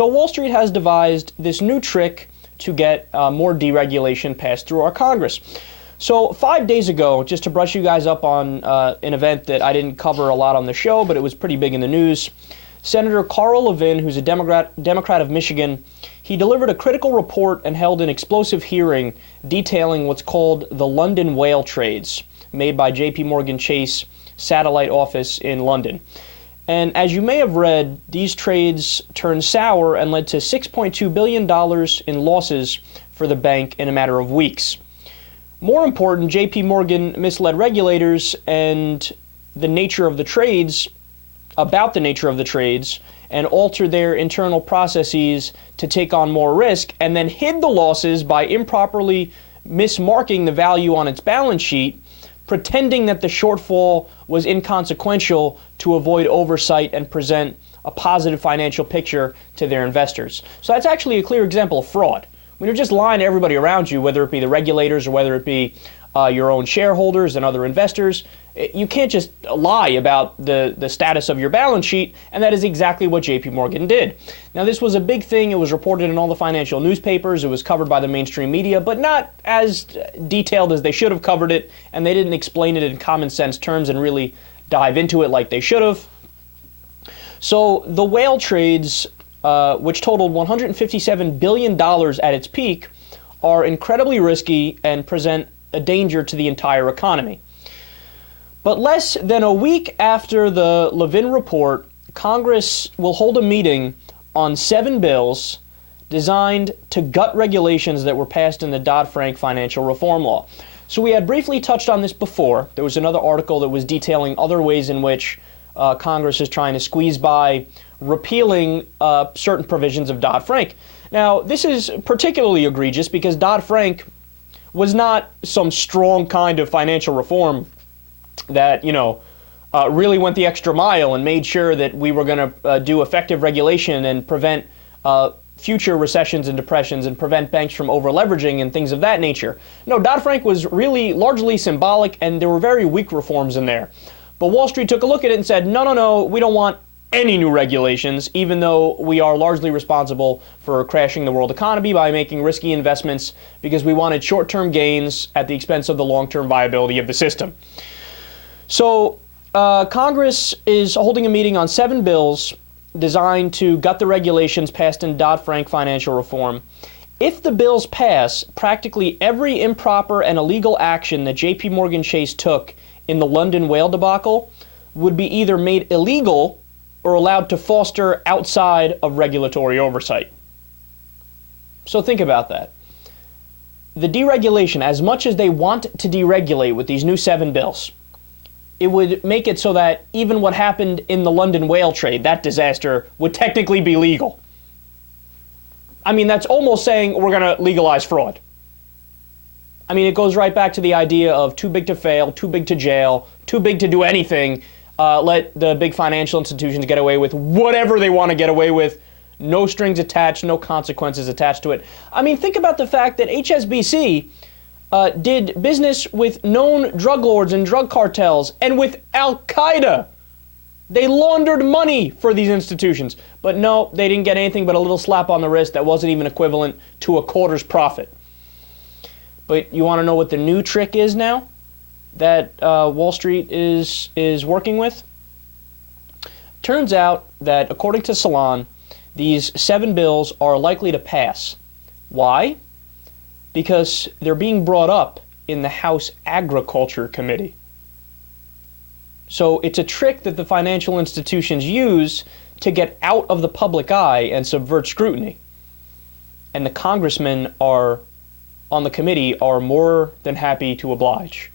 So Wall Street has devised this new trick to get more deregulation passed through our Congress. So 5 days ago, just to brush you guys up on an event that I didn't cover a lot on the show, but it was pretty big in the news, Senator Carl Levin, who's a Democrat of Michigan, he delivered a critical report and held an explosive hearing detailing what's called the London whale trades made by J.P. Morgan Chase satellite office in London. And as you may have read, these trades turned sour and led to $6.2 billion in losses for the bank in a matter of weeks. More important, J.P. Morgan misled regulators and the nature of the trades, about the nature of the trades, and altered their internal processes to take on more risk, and then hid the losses by improperly mismarking the value on its balance sheet, pretending that the shortfall was inconsequential to avoid oversight and present a positive financial picture to their investors. So that's actually a clear example of fraud. When you're just lying to everybody around you, whether it be the regulators or whether it be your own shareholders and other investors, you can't just lie about the status of your balance sheet, and that is exactly what J.P. Morgan did. Now, this was a big thing. It was reported in all the financial newspapers. It was covered by the mainstream media, but not as detailed as they should have covered it, and they didn't explain it in common sense terms and really dive into it like they should have. So the whale trades, which totaled $157 billion at its peak, are incredibly risky and present a danger to the entire economy. But less than a week after the Levin report, Congress will hold a meeting on 7 bills designed to gut regulations that were passed in the DoddFrank financial reform law. So we had briefly touched on this before. There was another article that was detailing other ways in which Congress is trying to squeeze by repealing certain provisions of Dodd-Frank. Now, this is particularly egregious because Dodd-Frank was not some strong kind of financial reform that, really went the extra mile and made sure that we were going to do effective regulation and prevent future recessions and depressions and prevent banks from over-leveraging and things of that nature. No, Dodd-Frank was really largely symbolic, and there were very weak reforms in there. But Wall Street took a look at it and said, no, we don't want any new regulations, even though we are largely responsible for crashing the world economy by making risky investments because we wanted short-term gains at the expense of the long-term viability of the system. So Congress is holding a meeting on 7 bills designed to gut the regulations passed in Dodd-Frank financial reform. If the bills pass, practically every improper and illegal action that J.P. Morgan Chase took in the London whale debacle would be either made illegal or allowed to foster outside of regulatory oversight. So think about that. The deregulation, as much as they want to deregulate with these new 7 bills, it would make it so that even what happened in the London whale trade, that disaster, would technically be legal. I mean, that's almost saying we're going to legalize fraud. I mean, it goes right back to the idea of too big to fail, too big to jail, too big to do anything. Let the big financial institutions get away with whatever they want to get away with. No strings attached, no consequences attached to it. I mean, think about the fact that HSBC did business with known drug lords and drug cartels and with Al-Qaeda. They laundered money for these institutions. But no, they didn't get anything but a little slap on the wrist that wasn't even equivalent to a quarter's profit. But you want to know what the new trick is now that Wall Street is working with? Turns out that, according to Salon, these 7 bills are likely to pass. Why? Because they're being brought up in the House Agriculture Committee. So it's a trick that the financial institutions use to get out of the public eye and subvert scrutiny. And the congressmen on the committee are more than happy to oblige.